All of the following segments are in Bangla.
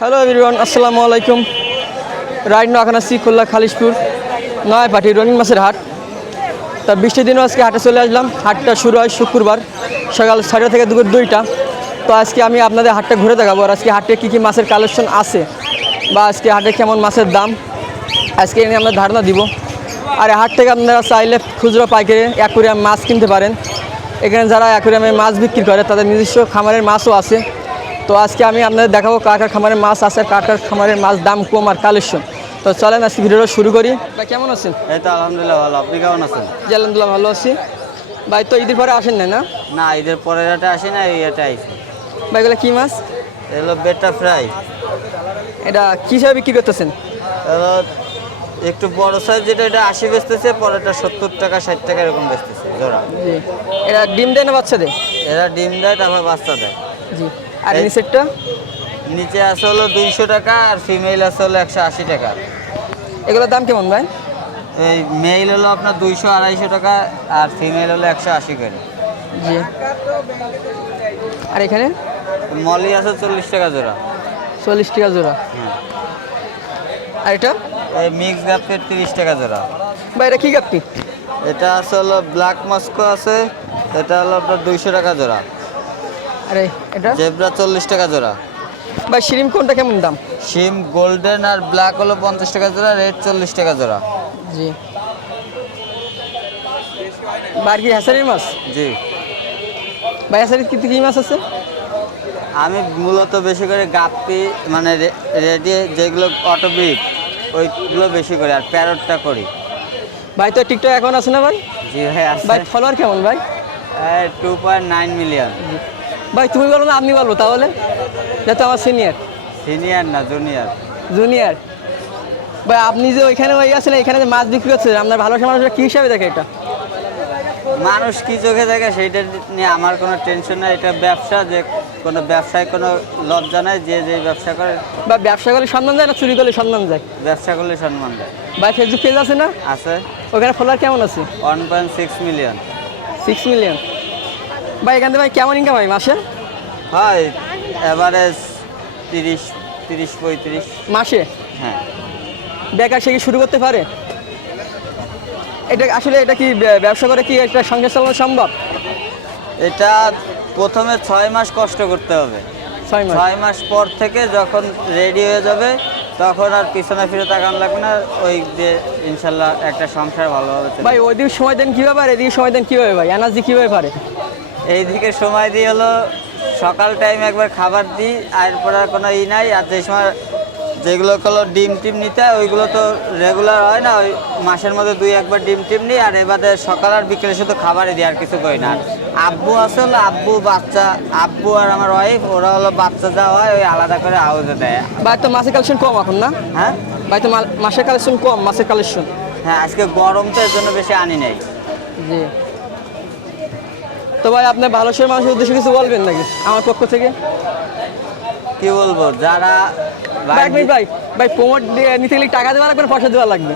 হ্যালো এভরিওয়ান, আসসালামু আলাইকুম। রাইট নাও এখন আছি খুলনা খালিশপুর নয়াপাটি রঙিন মাছের হাট। তা বৃষ্টির দিনও আজকে হাটে চলে আসলাম। হাটটা শুরু হয় শুক্রবার সকাল 6টা থেকে দুপুর 2টা। তো আজকে আমি আপনাদের হাটটা ঘুরে দেখাবো আর আজকে হাটে কী কী মাছের কালেকশন আছে বা আজকে হাটে কেমন মাছের দাম আজকে এনে আমরা ধারণা দিব। আর হাট থেকে আপনারা চাইলে খুচরো পাইকারি অ্যাকুরিয়াম মাছ কিনতে পারেন। এখানে যারা অ্যাকুরিয়ামে মাছ বিক্রি করে তাদের নিজস্ব খামারের মাছও আছে। তো আজকে আমি আপনাদের দেখাবো কার কার খামারের মাছ আছে, কার কার খামারের মাছ দাম কম আর কালেকশন। তো চলেন আজকে ভিডিওটা শুরু করি। ভাই কেমন আছেন? এই তো আলহামদুলিল্লাহ ভালো। আপনি কেমন আছেন? জি আলহামদুলিল্লাহ ভালো আছি। ভাই তো ঈদের পরে আসেন না? না, ঈদের পরের হাটে আসি না, এই হাটে আইছি। ভাই এগুলো কী মাছ? এগুলো বেটা ফ্রাই। এটা কী হিসাবে বিক্রি করতেছেন? এগুলো একটু বড় সাইজ, যেটা এটা 80 বেচতেছে, পরেরটা 70 টাকা 60 টাকা এরকম বেচতেছে জোড়া। জি। এরা ডিম দেয় না বাচ্চা দেয়? এরা ডিম দেয়, তারপর বাচ্চা দেয়। জি। আর নিচেরটা? নিচে আছে হলো 200 টাকা আর ফিমেল আছে হলো 180 টাকা। এগুলোর দাম কেমন ভাই? এই মেল হলো আপনার 200 250 টাকা আর ফিমেল হলো 180 করে। জি। আর এখানে মলি আছে 40 টাকা জোড়া। 40 টাকা জোড়া। হ্যাঁ। আর এটা? এই মিক্স গাপ্পের 30 টাকা জোড়া। ভাই এটা কী গাপ্পি? এটা আছে হলো ব্ল্যাক মস্কো আছে, এটা হলো আপনার 200 টাকা জোড়া। আরে এটা? জেব্রা 40 টাকা জোড়া। ভাই শিরিম কোনটা কেমন দাম? শিম গোল্ডেন আর ব্ল্যাক হলো 50 টাকা জোড়া, রেড 40 টাকা জোড়া। জি। বার কি হ্যাসারির মাছ? জি। ভাই হ্যাসারির কী মাছ আছে? আমি মূলত বেশি করে গাপ্পি মানে রেডি যেগুলো অটোব্রিড ওইগুলো বেশি করি, আর প্যারটটা করি। ভাই তো টিকটক এখন আছে না ভাই? জি ভাই আছে। ভাই ফলোয়ার কেমন ভাই? 2.9 মিলিয়ন। ভাই তুমি বলো না আপনি বলবো তাহলে, যেহেতু আমার সিনিয়র। সিনিয়র না জুনিয়র। জুনিয়র। ভাই আপনি যে ওইখানে ওই আছেন, এখানে যে মাছ বিক্রি করছে আপনার ভালোবাসা মানুষরা কী হিসাবে দেখে এটা? মানুষ কি চোখে দেখে সেইটা নিয়ে আমার কোনো টেনশন নাই। এটা ব্যবসা, যে কোনো ব্যবসায় কোনো লজ্জা নাই। যে যে ব্যবসা করে বা ব্যবসা করলে সম্মান যায় না চুরি করলে সম্মান যায়? ব্যবসা করলে সম্মান দেয়। ভাই ফেসবুক পেজ আছে না? আছে। ওখানে ফলোয়ার কেমন আছে? 1.6 মিলিয়ন। 6 মিলিয়ন। ভাই এখান থেকে ভাই কেমন ইনকাম হয় মাসে? হয় অ্যাভারেজ 30-35 মাসে? হ্যাঁ। বেকার সে কি শুরু করতে পারে? এটা আসলে এটা কি ব্যবসা করে কি একটা সংসার চালানো সম্ভব? এটা প্রথমে 6 মাস কষ্ট করতে হবে। 6 মাস। 6 মাস পর থেকে যখন রেডি হয়ে যাবে তখন আর পিছনে ফিরে তাকান লাগবে না। ওই যে ইনশাল্লাহ একটা সংসার ভালোভাবে চলবে। ভাই ওইদিকে সময় দেন কীভাবে আর এদিকে সময় দেন কীভাবে ভাই? এনার্জি কীভাবে পারে? এইদিকে সময় দিই হলো সকাল টাইমে একবার খাবার দিই, এরপর আর কোনো নাই। আর যে সময় যেগুলো হলো ডিম টিম নিতে হয় ওইগুলো তো রেগুলার হয় না, ওই মাসের মধ্যে 2-1বার ডিম টিম নিই। আর এবারে সকাল আর বিকেলে শুধু খাবারই দিই, আর কিছু করি না। আব্বু আছে হলো আব্বু বাচ্চা, আব্বু আর আমার ওয়াইফ ওরা হলো বাচ্চা দেওয়া হয় ওই আলাদা করে হাউসে দেয়। ভাই তো মাছের কালেকশন কম এখন না? হ্যাঁ ভাই তো মাছের কালেকশন কম, মাছের কালেকশন। হ্যাঁ, আজকে গরম তো এর জন্য বেশি আনি নাই। জি। তো ভাই আপনার ভালোবাসার মানুষের উদ্দেশ্যে কিছু বলবেন নাকি আমার পক্ষ থেকে? কি বলবো, যারা ভাই ভাই ভাই প্রমোট নিতে গেলে টাকা দেওয়া লাগবে না পয়সা দেওয়া লাগবে?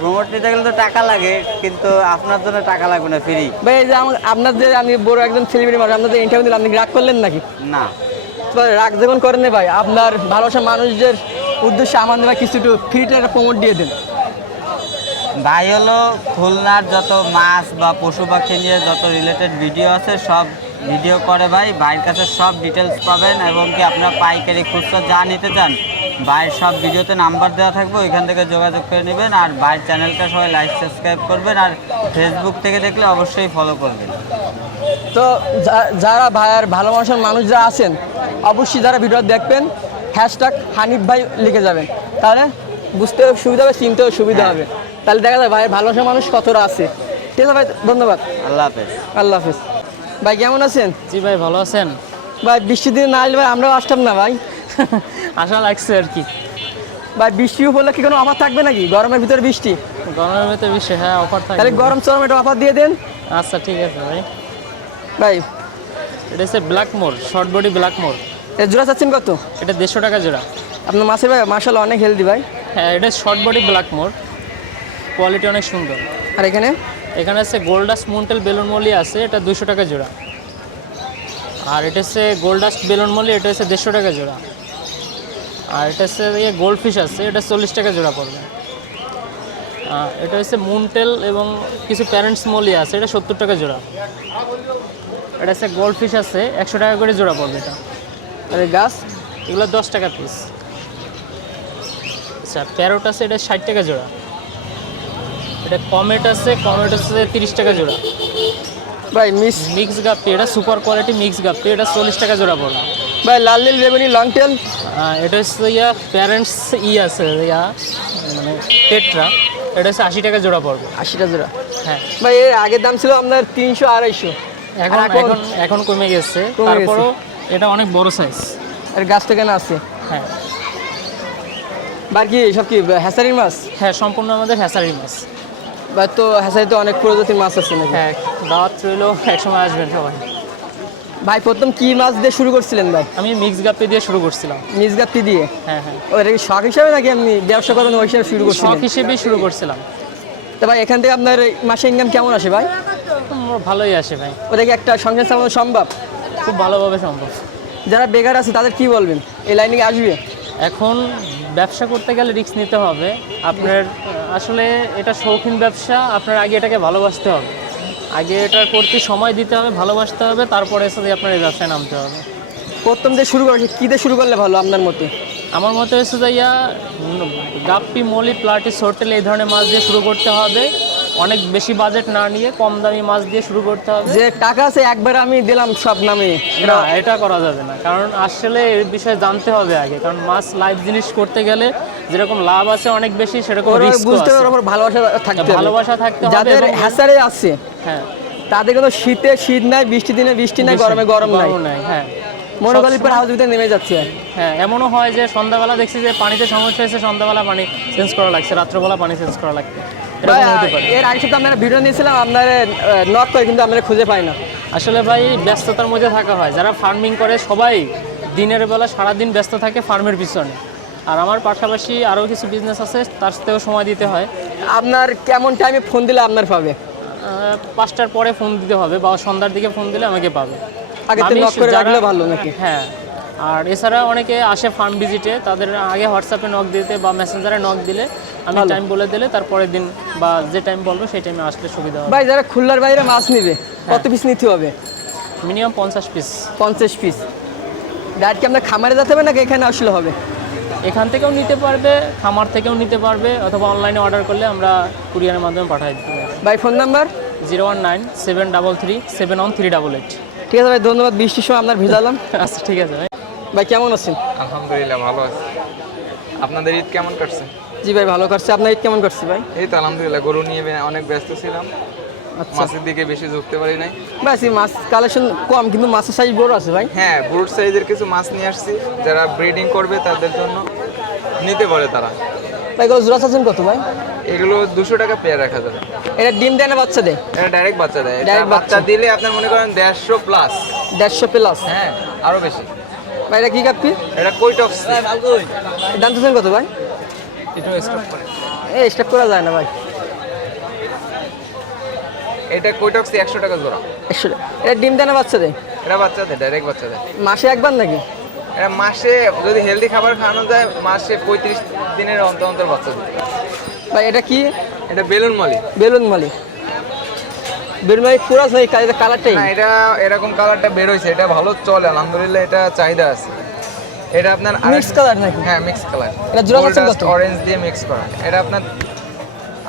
প্রমোট নিতে গেলে তো টাকা লাগে, কিন্তু আপনার জন্য টাকা লাগবে না, ফ্রি। ভাই এই যে আপনার যে আমি বড় একজন সেলিব্রিটি মানুষ, আপনাদের ইন্টারভিউ দিলে আপনি রাগ করলেন নাকি? না। তো রাগ যখন করেন না ভাই, আপনার ভালোবাসার মানুষদের উদ্দেশ্যে আমাদের ভাই কিছু একটু ফ্রিতে একটা প্রমোট দিয়ে দেন। ভাই হলো খুলনার যত মাছ বা পশু পাখি নিয়ে যত রিলেটেড ভিডিও আছে সব ভিডিও করে ভাই। ভাইয়ের কাছে সব ডিটেলস পাবেন, এবং কি আপনার পাইকারি খুচরা যা নিতে চান ভাইয়ের সব ভিডিওতে নাম্বার দেওয়া থাকবে, ওইখান থেকে যোগাযোগ করে নেবেন। আর ভাইয়ের চ্যানেলটা সবাই লাইক সাবস্ক্রাইব করবেন, আর ফেসবুক থেকে দেখলে অবশ্যই ফলো করবেন। তো যারা ভাইয়ের ভালোবাসার মানুষ যারা আছেন অবশ্যই যারা ভিডিও দেখবেন হ্যাশট্যাগ হানিফ ভাই লিখে যাবেন, তাহলে বুঝতেও সুবিধা হবে, চিনতেও সুবিধা হবে। তাহলে দেখা যায় ভাইয়ের ভালোবাসার মানুষ কতটা আছে। ঠিক আছে ভাই, ধন্যবাদ। আল্লাহ হাফেজ। আল্লাহ হাফিজ। ভাই কেমন আছেন? জি ভাই, ভালো আছেন? ভাই বৃষ্টির দিনে না আসলে ভাই আমরাও আসতাম না ভাই। আশা লাগছে আর কি। ভাই বৃষ্টি হলে কি কোনো অফার থাকবে নাকি? গরমের ভিতরে বৃষ্টি, গরমের ভিতরে বেশি, হ্যাঁ অফার থাকে। তাহলে গরম চরম একটা অফার দিয়ে দেন। আচ্ছা ঠিক আছে ভাই। ভাই এটা হচ্ছে ব্ল্যাক মোর, শর্ট বডি ব্ল্যাক মোর। এর জোড়া চাচ্ছেন কত? এটা 150 টাকা জোড়া। আপনার মাছের ভাই মার্শাল্লাহ অনেক হেলদি ভাই। হ্যাঁ, এটা শর্ট বডি ব্ল্যাক মোর। কোয়ালিটি অনেক সুন্দর। আর এখানে এখানে আছে গোল্ডাস্ট মুন্টেল বেলুন মলি আছে, এটা 200 টাকা জোড়া। আর এটা হচ্ছে গোল্ডাস্ট বেলুন মলি, এটা হচ্ছে 150 টাকা জোড়া। আর এটা হচ্ছে গোল্ড ফিশ আছে, এটা 40 টাকা জোড়া পড়বে। এটা হচ্ছে মুনটেল এবং কিছু প্যারেন্টস মলি আছে, এটা 70 টাকা জোড়া। এটা হচ্ছে গোল্ড ফিশ আছে, 100 টাকা করে জোড়া পড়বে এটা। আর এই গাছ এগুলো 10 টাকা পিস। আচ্ছা, প্যারট আছে, এটা 60 টাকা জোড়া। এটা কমেট আছে, কমেট হচ্ছে 30 টাকা জোড়া। ভাই মিক্স গাপ্পি, এটা সুপার কোয়ালিটি মিক্স গাপ্পি, এটা 40 টাকা জোড়া পড়বে। ভাই লাল নীল বেগুনি লং টেল, এটা হচ্ছে প্যারেন্টস আছে মানে টেট্রা, এটা হচ্ছে 80 টাকা জোড়া পড়বে। 80টা জোড়া। হ্যাঁ ভাই এর আগের দাম ছিল আপনার 300 250। এখন আর এখন? এখন এখন কমে গেছে, কমে তারপরও এটা অনেক বড় সাইজ। আর গাছটা কেন আছে? হ্যাঁ বাকি সব কি হ্যাসারির মাছ? হ্যাঁ, সম্পূর্ণ আমাদের হ্যাসারি মাছ। বা তো হ্যাসারিতে অনেক প্রজাতির মাছ আছে নাকি? হ্যাঁ, দাওয়াত রইলো, একসময় আসবেন সবাই। ভাই প্রথম কি মাছ দিয়ে শুরু করছিলেন ভাই? আমি মিক্স গাপ্পি দিয়ে শুরু করছিলাম। নিজগাপ্তি দিয়ে? হ্যাঁ হ্যাঁ, ও এটা কি শখ হিসাবে নাকি আপনি ব্যবসা করেন ওই হিসাবে শুরু শখ করছিলেন? হিসেবেই শুরু করছিলাম। তো ভাই এখান থেকে আপনার মাসে ইনকাম কেমন আসে ভাই? ভালোই আসে ভাই, ওটা কি একটা সংসার চালানো সম্ভব? খুব ভালোভাবে সম্ভব। যারা বেকার আছে তাদের কি বলবেন, এই লাইনে কি আসবে? এখন ব্যবসা করতে গেলে রিস্ক নিতে হবে আপনার। আসলে এটা শৌখিন ব্যবসা, আপনার আগে এটাকে ভালোবাসতে হবে, আগে এটার প্রতি সময় দিতে হবে, ভালোবাসতে হবে, তারপরে এসে আপনার এই ব্যবসায় নামতে হবে। প্রথম যে শুরু করে কী দিয়ে শুরু করলে ভালো আপনার মতে? আমার মতে হচ্ছে যে গাপ্পি, মলি, প্লাটি, সোরটেল এই ধরনের মাছ দিয়ে শুরু করতে হবে। অনেক বেশি বাজেট না নিয়ে কম দামি মাছ দিয়ে শুরু করতে হবে। যে টাকা আছে একবার আমি দিলাম সব নামে, না, এটা করা যাবে না, কারণ আসলে এই বিষয়ে জানতে হবে আগে। কারণ মাছ লাইভ জিনিস করতে গেলে যেরকম লাভ আছে অনেক বেশি, সেরকম রিস্ক বুঝতে আছে। পারার উপর ভালোবাসা থাকতে হবে। ভালোবাসা থাকতে হবে যাদের এবং- হ্যাসারে আছে হ্যাঁ, তাদের কিন্তু শীতে শীত নাই, বৃষ্টি দিনে বৃষ্টি নাই, গরমে গরম নাই, নাই। হ্যাঁ, মনোকালির পর হাউস ভিতরে নেমে যাচ্ছে। হ্যাঁ, এমনও হয় যে সন্ধ্যাবেলা দেখছি যে পানিতে সমস্যা হয়েছে, সন্ধ্যাবেলা পানি চেঞ্জ করা লাগছে, রাত্রবেলা পানি চেঞ্জ করা লাগছে, ভাই, এরকম হতে পারে। এর আগে সাথে আপনারা ভিডিও নিয়েছিলাম, আপনার নক করে কিন্তু আপনারা খুঁজে পাই না। আসলে ভাই ব্যস্ততার মধ্যে থাকা হয়, যারা ফার্মিং করে সবাই দিনের বেলা সারাদিন ব্যস্ত থাকে ফার্মের পিছনে। আর আমার পাশাপাশি আরও কিছু বিজনেস আছে, তার সাথেও সময় দিতে হয়। আপনার কেমন টাইমে ফোন দিলে আপনার পাবে? 5টার পরে ফোন দিতে হবে বা সন্ধ্যার দিকে ফোন দিলে আমাকে পাবে। আগে থেকে আমি নক করে যারা- রাখলে ভালো নাকি? হ্যাঁ, আর এছাড়া অনেকে আসে ফার্ম ভিজিটে, তাদের আগে হোয়াটসঅ্যাপে নক দিতে বা মেসেঞ্জারে নক দিলে আমি ভালো। টাইম বলে দিলে তারপরের দিন বা যে টাইম বলবো সেই টাইমে আসলে সুবিধা হবে। ভাই যারা খুলনার বাইরে মাছ নিবে হ্যাঁ। কত পিস নিতে হবে? Minimum 50 piece. 50 পিস। ডাইরেক্ট কি আপনার খামারে যেতে হবে নাকি এখানে আসলে হবে? এখান থেকেও নিতে পারবে, খামার থেকেও নিতে পারবে, অথবা অনলাইনে অর্ডার করলে আমরা কুরিয়ারের মাধ্যমে পাঠিয়ে দিতে পারি। ভাই ফোন নাম্বার? 019-733-71388। ঠিক আছে ভাই, ধন্যবাদ। বৃষ্টির সময় আপনার ভিজালাম। আচ্ছা, ঠিক আছে ভাই। ভাই কেমন আছেন? আলহামদুলিল্লাহ ভালো আছি। আপনাদের ঈদ কেমন কাটছে? জি ভাই ভালো কাটছে। আপনার ঈদ কেমন কাটছে ভাই? এই তো আলহামদুলিল্লাহ, গরু নিয়ে অনেক ব্যস্ত ছিলাম, আচ্ছা মাছের দিকে বেশি ঝুঁকতে পারি নাই। ভাই মাছ কালেকশন কম কিন্তু মাছের সাইজ বড় আছে ভাই। হ্যাঁ, ব্রুড সাইজের কিছু মাছ নিয়ে আসছি, যারা ব্রিডিং করবে তাদের জন্য নিতে পারে তারা। ভাই এগুলো জোড়া চাচ্ছেন কত ভাই? এগুলো 200 টাকা পেয়ার রাখা যাবে। এটা ডিম দেয় না বাচ্চা দেয়? এটা ডাইরেক্ট বাচ্চা দেয়। এটা Direct বাচ্চা বাচ্চা। দিলে আপনার মনে করেন 150 প্লাস। 150 প্লাস? হ্যাঁ, আরো বেশি। ভাই এটা কি কাপ্পি? এটা কৈটক্স। দাম চাচ্ছেন কত ভাই? একটু স্টপ করে। এই স্টার্ট করা যায় না ভাই। এটা কৈটক্স 100 টাকা জোড়া। 100 এটা ডিম দেয় না বাচ্চা দেয়? এটা বাচ্চা দেয়, ডাইরেক্ট বাচ্চা দেয়। মাসে একবার নাকি? এটা মাসে যদি হেলদি খাবার খাওয়ানো যায়, মাসে 35 দিনের অন্তর অন্তর বাচ্চা দিতে পারে। ভাই এটা কি? এটা বেলুন মলি। বেলুন মালি? বেলুন মালি পুরো আছে কালারটাই? না, এটা এরকম কালারটা বের হইছে, এটা ভালো চলে আলহামদুলিল্লাহ, এটা চাহিদা আছে। এটা আপনার মিক্স কালার নাকি? হ্যাঁ, মিক্স কালার। এটা জোড়া চাচ্ছেন কত? অরেঞ্জ দিয়ে মিক্স করা। এটা আপনার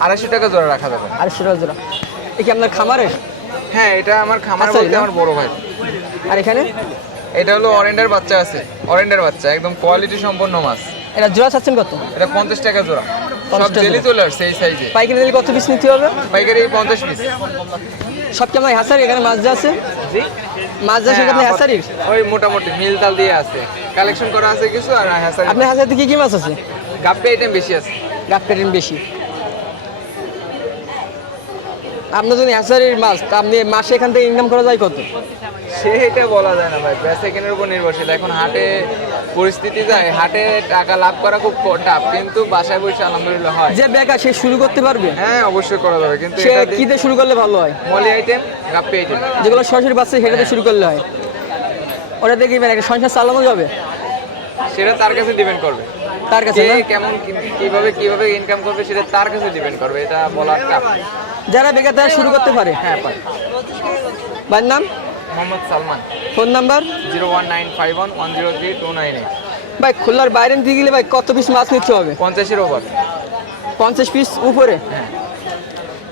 250 টাকা জোড়া রাখা যাবে। 250 টাকা জোড়া। এটা কি আপনার খামারের? হ্যাঁ, এটা আমার খামার আচ্ছা, বলতে না? আমার বড় ভাই। আর এখানে এটা হলো অরেন্ডের বাচ্চা আছে, অরেন্ডের বাচ্চা একদম কোয়ালিটি সম্পন্ন মাছ। এটা জোড়া চাচ্ছেন কত? এটা 50 টাকা জোড়া। 50 সব টাকা জেলি জোড়া। চলে আসছে এই সাইজে। পাইকারি নিলে কত পিস নিতে হবে? পাইকারি 50 পিস। সব কি আপনার হ্যাসারি? এখানে মাছ যা আছে, জি, মাছ যা আছে আপনার হ্যাঁ, হ্যাসারির? ওই মোটামুটি মিল তাল দিয়ে আছে, কালেকশন করা আছে কিছু। আর হ্যাঁ, আপনার হ্যাসারিতে কি কি মাছ আছে? গাপ্পি আইটেম বেশি আছে। গাপ কাটিন বেশি। আপনার যদি হ্যাসারির মাছ, তা আপনি মাসে এখান থেকে ইনকাম করা যায় কত? সেটা বলা যায় না ভাই, বেচাকেনার উপর নির্ভরশীল। এখন হাটে পরিস্থিতি যায় হাটে টাকা লাভ করা খুব টাফ, কিন্তু বাসায় বসে আলহামদুলিল্লাহ হয়। যে বেকার সে শুরু করতে পারবে, হ্যাঁ অবশ্যই করা যাবে, কিন্তু সে এটা কি দিয়ে শুরু করলে ভালো হয়? মলি আইটেম, গাপ্পি আইটেম, যেগুলো সরাসরি বাচ্চা সেটাতে শুরু করলে হয়। ওটা দেখি মানে একটা সংসার চালানো যাবে, সেটা তার কাছে ডিপেন্ড করবে। তার কাছে কে না? কেমন কিভাবে ইনকাম করবে সেটা তার কাছে ডিপেন্ড করবে, এটা বলা টাফ। যারা বেকার তারা শুরু করতে পারে। হ্যাঁ পারে। ভাইয়ের নাম? Mohammad Salman, phone number? 01951103298। ভাই খুলনার বাইরে নিতে গেলে ভাই কত পিস মাছ নিতে হবে? 50-এর ওভার। 50 পিস উপরে?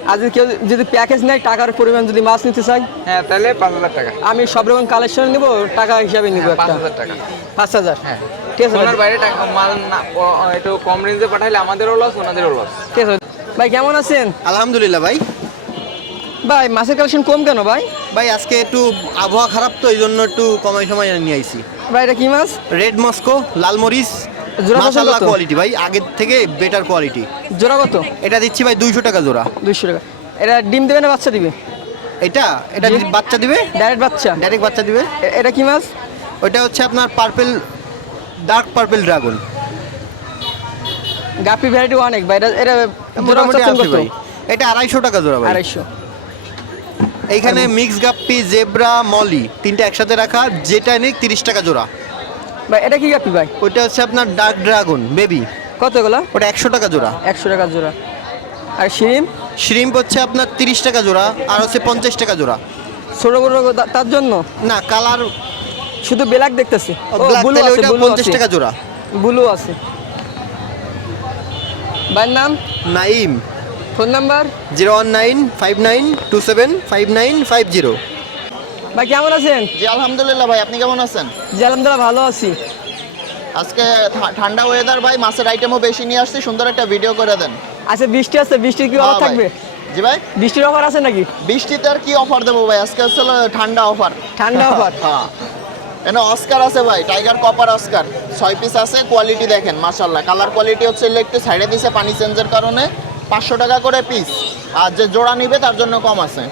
আর যদি কেউ যদি প্যাকেজ নেয়, টাকার পরিমাণ যদি মাছ নিতে চাই, হ্যাঁ তাহলে 5000 টাকা। আমি সব রকম কালেকশন নিব, টাকা হিসাবে নিব একটা 5000 টাকা। 5000। হ্যাঁ ঠিক আছে ভাই। ওনার বাইরে টাকা মাল না একটু কম রেঞ্জে পাঠাইলে আমাদেরও লস, ওনাদেরও লস। ঠিক আছে ভাই, কেমন আছেন? আলহামদুলিল্লাহ ভাই। ভাই মাছের কালেকশন কম কেন ভাই? ভাই আজকে একটু আবহাওয়া খারাপ তো, এই জন্য একটু কমাই সময় নিয়ে আইছি। ভাই এটা কি মাছ? রেড মস্কো, লাল মরিচ, জোড়া কত? মাশাআল্লাহ কোয়ালিটি ভাই, আগের থেকে বেটার কোয়ালিটি। জোড়া কত? এটা দিচ্ছি ভাই 200 টাকা জোড়া। 200 টাকা। এটা ডিম দেবে না বাচ্চা দিবে? এটা জি। বাচ্চা দিবে, ডাইরেক্ট বাচ্চা? ডাইরেক্ট বাচ্চা দিবে। এটা কি মাছ? ওইটা হচ্ছে আপনার purple, dark purple dragon. Guppy variety অনেক ভাই। এটা জোড়া মোটামুটি চাচ্ছেন আছে কত? ভাই। এটা 250 টাকা জোড়া ভাই। 250। এইখানে মিক্স গাপ্পি, জেব্রা, মলি তিনটা একসাথে রাখা, যেটা নিক 30 টাকা জোড়া। ভাই এটা কি গাপি ভাই? ওইটা হচ্ছে আপনার ডার্ক ড্রাগন বেবি, কত এগুলা? ওটা 100 টাকা জোড়া। 100 টাকা জোড়া। আর শিরিম? শ্রিম্প হচ্ছে আপনার 30 টাকা জোড়া, আর হচ্ছে 50 টাকা জোড়া। ছোট বড় তার জন্য না কালার শুধু ব্ল্যাক দেখতেছি। ব্ল্যাক, ব্লু তাহলে আছে, ওইটা ব্লু 50 আছে। টাকা জোড়া। ব্লু আছে। ভাইয়ের নাম? Naim, phone number? 01959275950। ভাই কেমন আছেন? জি আলহামদুলিল্লাহ ভাই, আপনি কেমন আছেন? জি আলহামদুলিল্লাহ ভালো আছি। আজকে ঠান্ডা ওয়েদার ভাই, মাছের আইটেমও বেশি নিয়ে আসছি, সুন্দর একটা ভিডিও করে দেন। আচ্ছা বৃষ্টি আছে, বৃষ্টির কি হ্যাঁ অফার ভাই। থাকবে? জি ভাই, বৃষ্টির অফার আছে নাকি? বৃষ্টিতে আর কি অফার দেবো ভাই, আজকে হচ্ছে হলো ঠান্ডা অফার। ঠান্ডা অফার? হ্যাঁ, এখানে অস্কার আছে ভাই, টাইগার কপার অস্কার 6 পিস আছে। কোয়ালিটি দেখেন মাশাআল্লাহ, কালার কোয়ালিটি হচ্ছে একটু সাইডে দিছে পানি চেঞ্জের কারণে। 500 টাকা করে পিস, আর যে জোড়া নিবে তার জন্য কম আছে।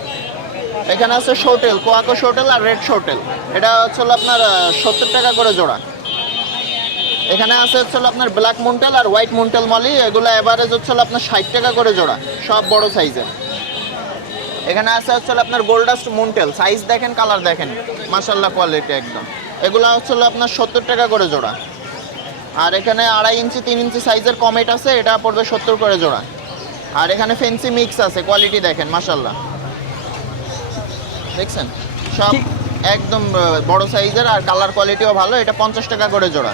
এখানে আছে শোটেল, কোয়াকো শোটেল আর রেড শোটেল, এটা হচ্ছে হলো আপনার 70 টাকা করে জোড়া। এখানে আছে হচ্ছে হলো আপনার ব্ল্যাক মুন্টেল আর হোয়াইট মুন্টেল মলি, এগুলো এভারেজ হচ্ছে হলো আপনার 60 টাকা করে জোড়া, সব বড় সাইজের। এখানে আছে হচ্ছে হলো আপনার গোল্ডাস্ট মুন্টেল, সাইজ দেখেন, কালার দেখেন, মাশাআল্লাহ কোয়ালিটি একদম। এগুলো হচ্ছে হলো আপনার 70 টাকা করে জোড়া। আর এখানে 2.5 ইঞ্চি 3 ইঞ্চি সাইজের কমেট আছে, এটা পড়বে 70 করে জোড়া। আর এখানে ফেন্সি মিক্স আছে, কোয়ালিটি দেখেন মাশাআল্লাহ, দেখছেন সব একদম বড় সাইজের, আর কালার কোয়ালিটিও ভালো। এটা 50 টাকা করে জোড়া।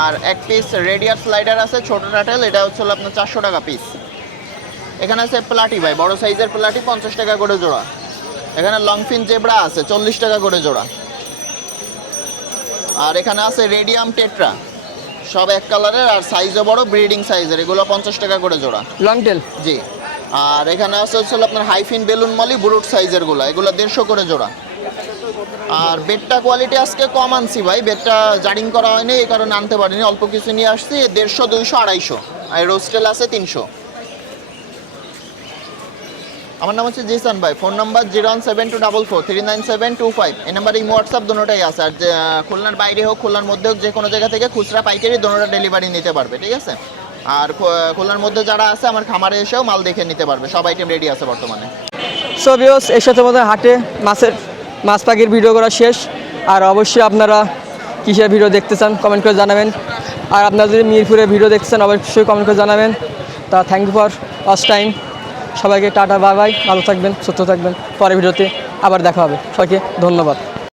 আর এক পিস রেডিয়ার স্লাইডার আছে ছোট টাটেল, এটা হচ্ছে হলো আপনার 400 টাকা পিস। এখানে আছে প্লাটি ভাই, বড় সাইজের প্লাটি 50 টাকা করে জোড়া। এখানে লংফিন জেব্রা আছে 40 টাকা করে জোড়া। আর এখানে আছে রেডিয়াম টেট্রা, সব এক কালারের আর সাইজও বড়, ব্রিডিং সাইজের, এগুলো 50 টাকা করে জোড়া। Long tail? জি। আর এখানে আছে হচ্ছে আপনার হাইফিন বেলুন মলি ব্রুট সাইজের গুলো, এগুলো 150 করে জোড়া। আর বেডটা কোয়ালিটি আজকে কম আনছি ভাই, বেডটা জারিং করা হয়নি, এই কারণে আনতে পারিনি, অল্প কিছু নিয়ে আসছি। 150, 200, 250। আর রোস্টেল আছে 300। আমার নাম হচ্ছে জিসান ভাই, ফোন নাম্বার 01724439725। এই নাম্বারে ইমো হোয়াটসঅ্যাপ দুটোটাই আছে। আর খুলনার বাইরে হোক খুলনার মধ্যে হোক, যে কোনো জায়গা থেকে খুচরা পাইকারি দুটোটা ডেলিভারি নিতে পারবে, ঠিক আছে? আর খুলনার মধ্যে যারা আছে আমার খামারে এসেও মাল দেখে নিতে পারবে, সব আইটেম রেডি আছে বর্তমানে। সো ভিউয়ার্স, এর সাথে আমাদের হাটে মাছ পাখির ভিডিও করা শেষ। আর অবশ্যই আপনারা কিসের ভিডিও দেখতে চান কমেন্ট করে জানাবেন। আর আপনারা যদি মিরপুরের ভিডিও দেখতে চান অবশ্যই কমেন্ট করে জানাবেন। তা thank you for watch time. সবাইকে টাটা, বাই বাই, ভালো থাকবেন, সুস্থ থাকবেন। পরের ভিডিওতে আবার দেখা হবে। সবাইকে ধন্যবাদ।